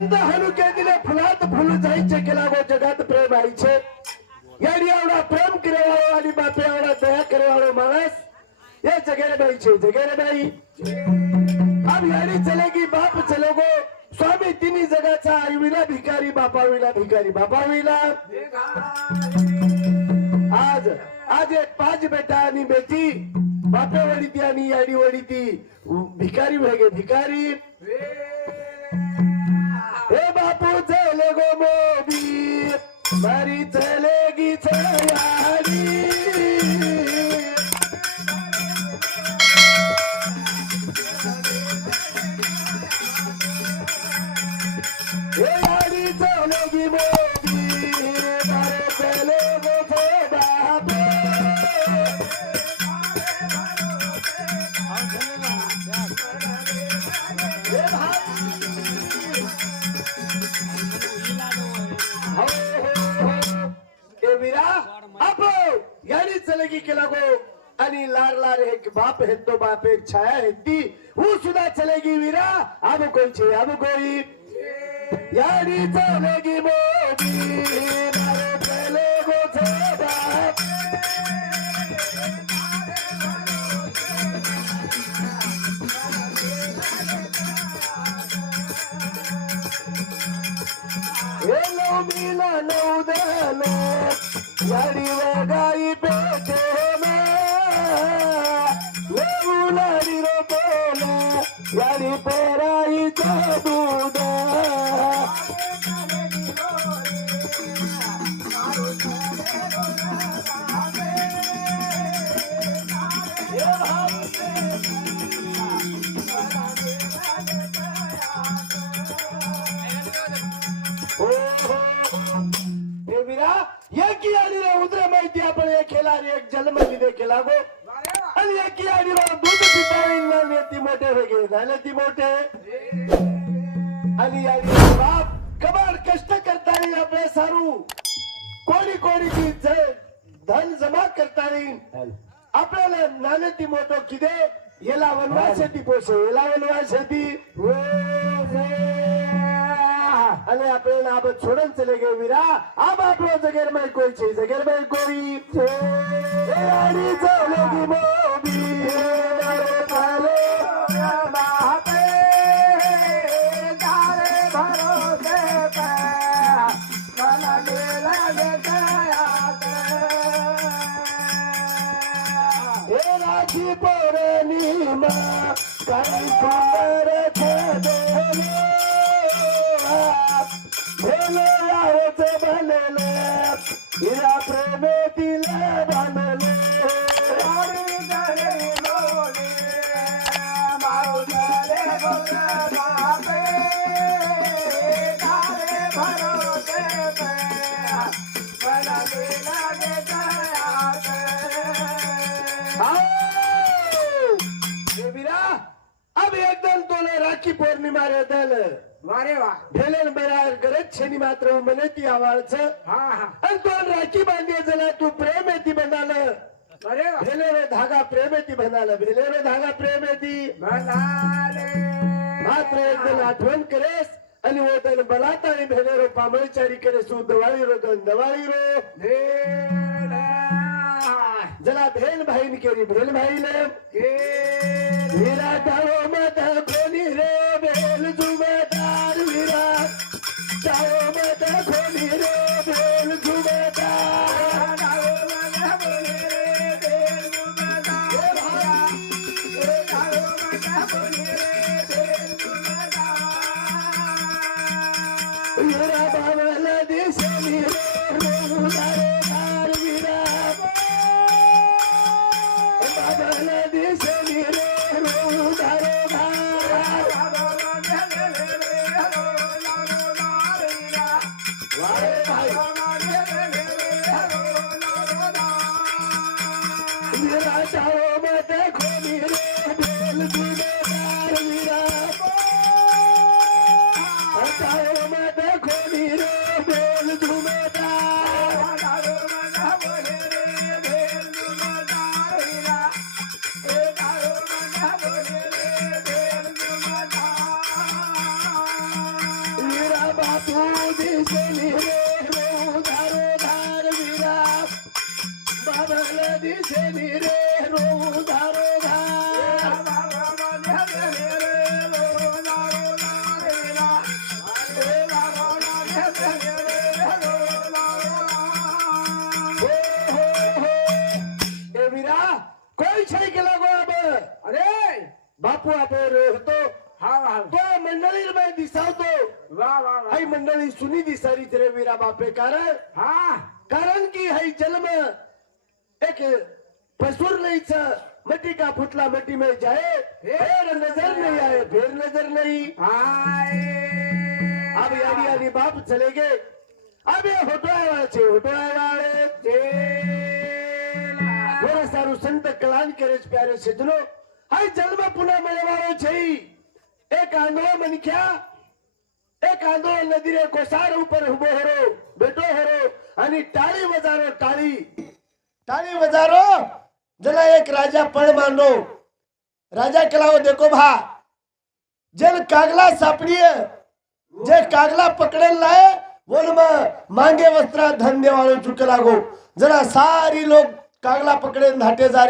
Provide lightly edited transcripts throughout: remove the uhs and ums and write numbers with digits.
हनुके दिले फुलात फुल जायचे केला गो जगात प्रेम आईचे याडी आवडा प्रेम करेवाळो आणि बापे आवडा दया करेवाळो माणस ये जगेरे बाई छे जगेरे बाई अब याडी चलेगी बाप चलोगो स्वामी तिन्ही जगाचा आई विना भिकारी बापा विना आज आज एक 5 बेटा आणि बेटी बापे वडी ती आणि याडी वडी ती भिकारी वेगे भिकारी हे बापू चले गो मोबी मारी चलेगी चयारी हे यारी चलेगी मोबी मारे चले गो बापू यानी चलेगी केला गो आणि लार लार एक बाप है तो बाप एक छाया है ती वो सुधा चलेगी वीरा अब कोई यानी चलेगी मोदी मारे चले गो बाप हेलो मिला नौदलो यारी वगाई पेटे में वो उलारी रो बोला यारी पेराई दूधा माहिती आपण एक केला आणि एक जन्म दिले केला गो आणि एक आणि दूध पिता ती मोठे वेगळे झाले ती मोठे आणि बाप कबाड कष्ट करताना आपले सारू कोणी ती धन जमा करताना आपल्याला नाणे ती मोठं किदे याला वनवास ती पोसे याला वनवास ती અને આપણે આ બધ છોડન ચલે ગયો વીરા આબ આપણો જગેરમાઈ કોઈ છે જગેરમાઈ કોઈ છે એ આડી ચલેગી મોબી મારે ચાલે બાપે તારે ભરોસે પે કલા દેલા દે એ રાજી પોરની માં કઈ સુંદર છે દેલી हीरा प्रेमे दिले बनले अब एकदम तोले राखी पौर्णिमा रे दल वारे वा भेलेन बरार गरज छेनी मात्र मने ती आवाळच हा आणि तो राखी बांधे जला तू प्रेम येती बनाल अरे वा भेले रे धागा प्रेम येती बनाल भेले रे धागा प्रेम येती बनाले मात्र एकदम आठवण करेस आणि वो तन बलाता आणि भेले रो पामळचारी करे सु दवाळी रो दवाळी रो जला भेल भाईन केरी भेल भाईले के वीरा तारो मत कोणी रे भेल जुमेदार वीरा तारो मत कोणी रे भेल जुमेदार तारो मत कोणी रे भेल जुमेदार तारो मत कोणी रे भेल जुमेदार वीरा बावला दिसली रे बापू दिसेनी रे रो धारो धार वीरा बाबाला दिसेनी रे रो धारो धार बाबाला दिसेनी रे रो धारो धार वीरा बाबाला दिसेनी रे रो धारो धार ए वीरा कोई छै गेला गो अब अरे बापू आपण होतो हा तो मंडळी में दिसावतो वाह वाह हाई मंडळी सुनी दिसारी रे वीरा बापे कारण हा कारण की हाई जन्म एक पसुर नहीं छ मट्टी का फुटला मट्टी में जाए फिर नजर नहीं आए फिर नजर नहीं आए अब यानी यानी बाप चले गए अब ये होटवाळे वर सारू संत कलान करे प्यारे सजनो हाई जन्म पुन्हा મળવાનો છે एक आंधळो मनख्या एक आंधळो नदीरे कोसार ऊपर उभो हरो बेटो हरो आणि टाळी वजारो टाळी वजारो जला एक राजा पण मांडो राजा केलाओ देखो भा जल कागला सापडीए जे कागला पकडेल लाए बोल मांगे वस्त्रा धन देवाळो चुके लागो जरा सारी लोग कागला पकड़े धाटे जा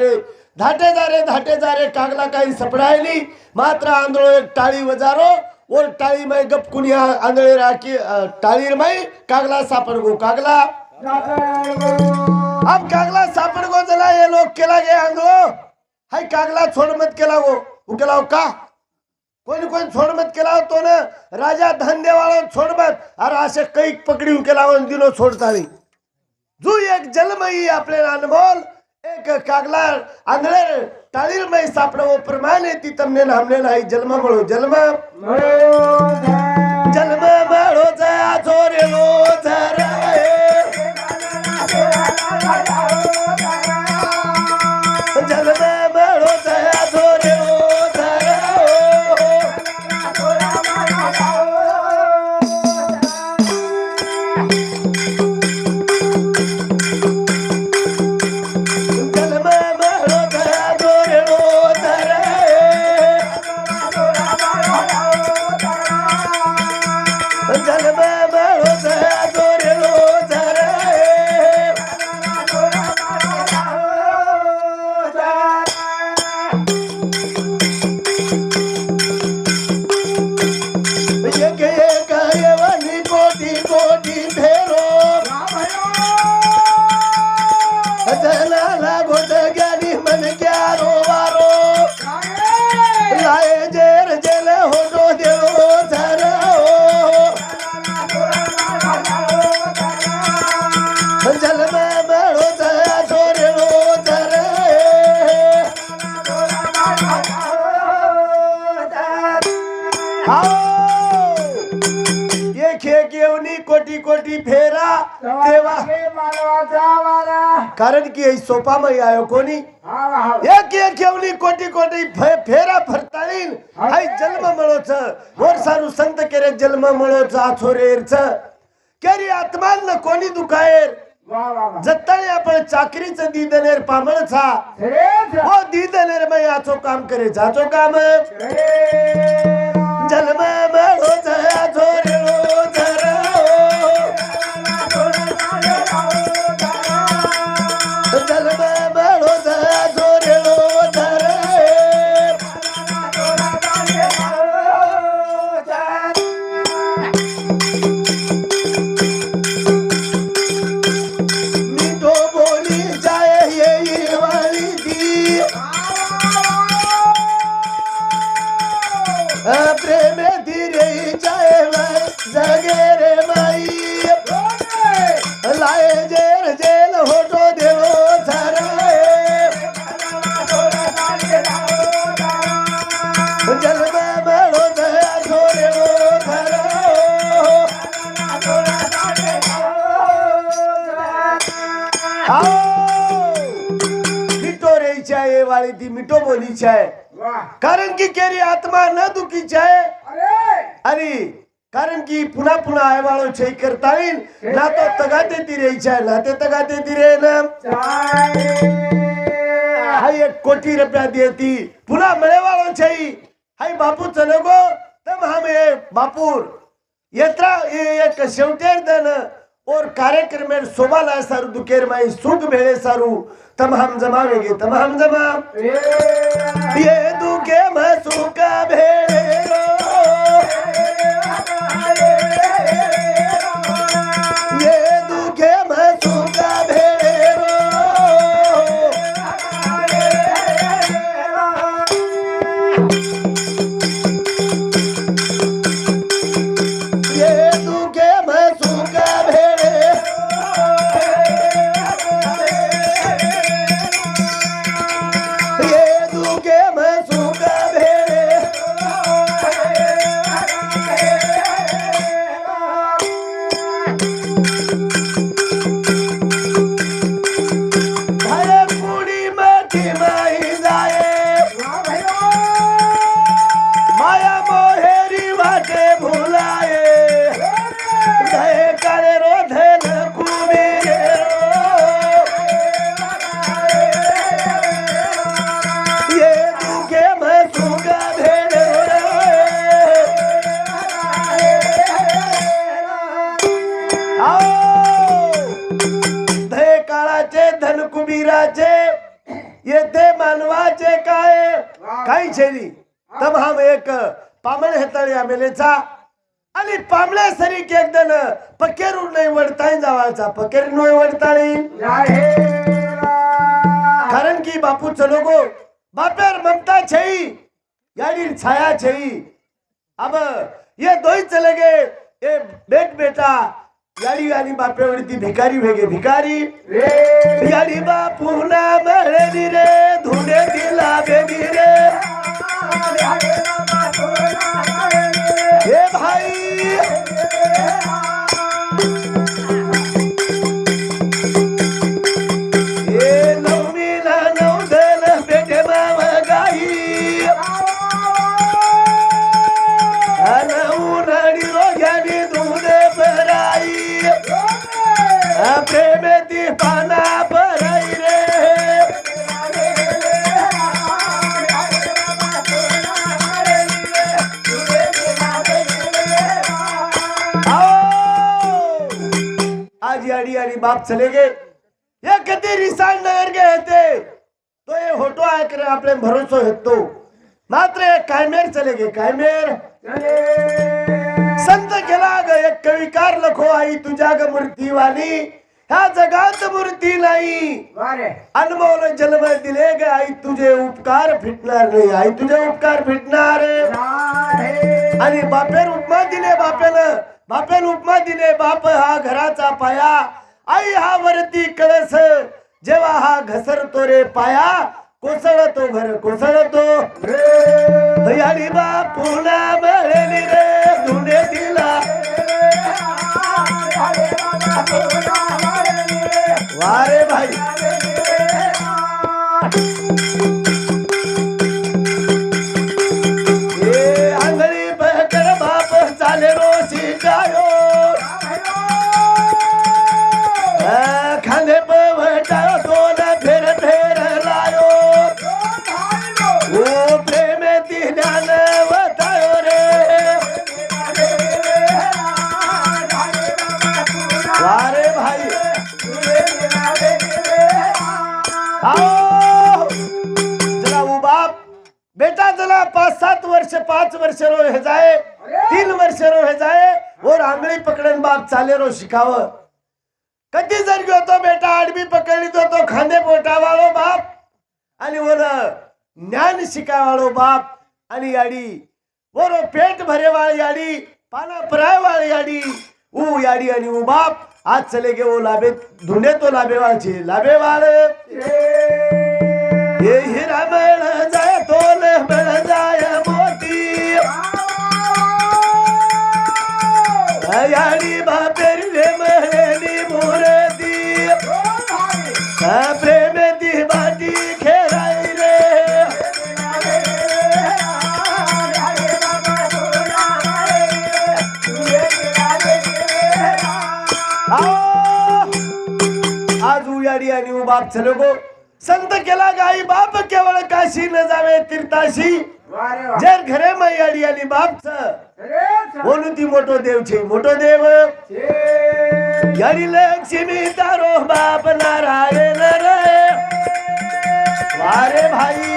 रे कागला काही सपड़ायली मात्र आंधळो एक टाळी वजारो और टाळी में गप कुनिया आंधळे राखी टाळी में कागला सापड़ गो कागला अब कागला सापड़ गो जला ये लोग केला गए आंधळो हाय कागला छोड़ मत केला गो उकेलाओ का कोई छोड़ मत केलाओ तो न राजा धन देवाळो छोड़ मत और आशे कई पकड़ी उकेलाओ दिनो छोड़ता नहीं जो एक जलमयी आपले अनमोल एक कागला आंधळे टाळीर में सापडो प्रमाणे ती तमने हमने नाही जन्म मळो जन्म मळो जा जोरेलो जराए जन्म मळो जा जोरेलो कोटी कोटी फेरा देवा कारण की सोपा में आयो कोनी एक एक येवनी कोटी कोटी फेरा फरताळीन हाय जन्म मळो छ वर सारू संत केरे जन्म मळो छ आछोरेर छ केरी आत्मान न कोणी दुखायर जत्ताने आपण चाकरीच दीदनेर पामळ छा वो दीदनेर में आछो काम करे जाचो काम जन्म मळो छ आछोरेलो प्रेम धीरे जाए जगे रे माई लाए जेल जेल होटो देवो धराए जल में बड़ो दया छोरे वो मिठो रही चाहे वाली थी मिठो बोली चाहे कारण की केरी आत्मा न दुखी चाहे अरे कारण की पुन्हा पुन्हा आय वाळो छे करता येईल ना तो तगा देती रही चाहे ना ते तगा देती रे ना हाय 1 कोटी रुपया देती पुन्हा मळे वाळो छे हाय बापू चले गो तम हमें बापूर येत्रा एक शेवटेर दन और कार्यक्रमेर शोभा ला सारू दुकेर माई सुख भेळे सारू तमाम जमावेगे तमाम जमा ये दुखे म सुख भेळे ये दुखे म सुख भेळे येथे मानवाचे काय काही छेली तमाम एक पामण हेताळी आमेलेचा आणि पामळे सरी एकदन पकेरून नाही वडताळी जावाचा पकेर नाही वडताळी कारण की बापू चलो गो बापेर ममता छई यानी छाया छई अब ये दोई चले गए ये बेट बेटा याडी आणि बापेवरती भिकारी वेगे भिकारी याडी बापू ना मळली रे धुडे दिला बेबी रे हे भाई हे नवमीला नवदल बेटे मामा गाई उन्हाळी रोग्यानी धुडे भराई प्रेमे ती पाना भराई रे आज याडी आणि बाप चले गए ये कधी रिसाण नगर गए थे तो ये होटो आकर आपले भरोसा हेतो मात्र कायमेर चले गए कायमेर संत केला ग एक कविकार लखो आई तुझ्या ग मूर्ती वाली ह्या जगात मूर्ती नाही अनमोल जन्म दिले ग आई तुझे उपकार फिटणार नाही आई तुझे उपकार फिटणार आणि बापेर उपमा दिले बापेन उपमा दिले बाप हा घराचा पाया आई हा वरती कळस जेव्हा हा घसरतो रे पाया कोसळतो घर कोसळतो याडी बापूला बळली रे धुंडे दिला वारे भाई ए आंधळी बहकर बाप चाले रोशी जायो खांदे पवटा दोन फेर फेर लायो ओ प्रेमे ती ज्ञान वतायो रे वारे भाई आओ जरा वो बाप बेटा जरा 5-7 वर्ष 5 वर्ष रो हे जाए 3 वर्ष रो हे जाए और आंगळी पकडन बाप चाले रो शिकाव कधी जर गयो तो बेटा आडवी पकडली तो खांदे पोटावाळो बाप आणि वर ज्ञान शिकावाळो बाप आणि याडी वरो पेट भरे वाली याडी पाना पराय वाली याडी ऊ याडी आणि ऊ बाप आज चले गए वो लाभे धुंडे तो लाभे वाळचे लाभे वाळ ये हिरा बळ जाय तोल बळ जाय मोती याडी बापेर रे महली मूर्ती प्रेम दी बाटी खेळाई रे आज उयाडी आणि उ बाप चलो गो संत केला गाई बाप केवळ काशी न जावे तीर्थाशी जर घरे मैयाडी आणि बाप म्हणून ती मोठो देव छे मोठो देव यारी लक्ष्मी तारो बाप नारायण रे वारे भाई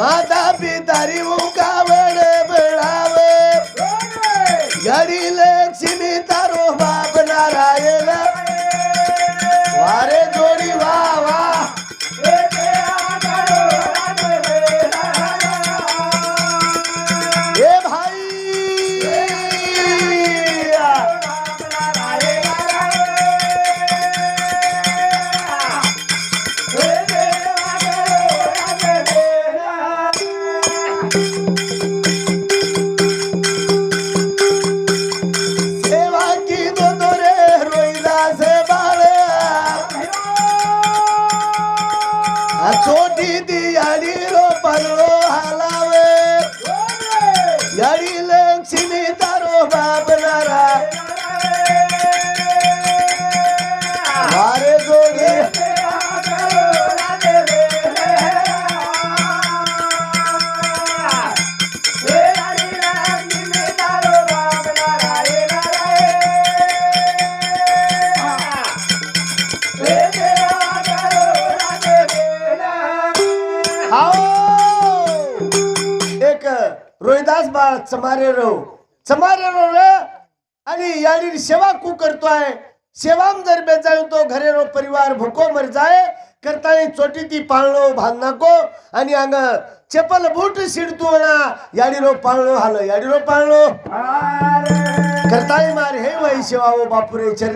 माता पितारी मुकावड बळाव यारी लक्ष्मी तारो बाप नारायण वारे जोडी वा वा ए भाई छोटी ती याडी रो पल्लो हलावे याडी लक्ष्मी तारो बाप नारा वारे जोडी एक रोहिदास बाळ चमारे रो आणि याडी सेवा कु करतोय सेवाम जर बेजायो तो घरे रो परिवार भूको मर जाए करताय छोटी ती पाळणो भांगना को आणि अंग चप्पल बूट सिडतो ना याडी रो पाळणो हाल याडी रो पाळणो करताय मार हे वही सेवा ओ बापुरे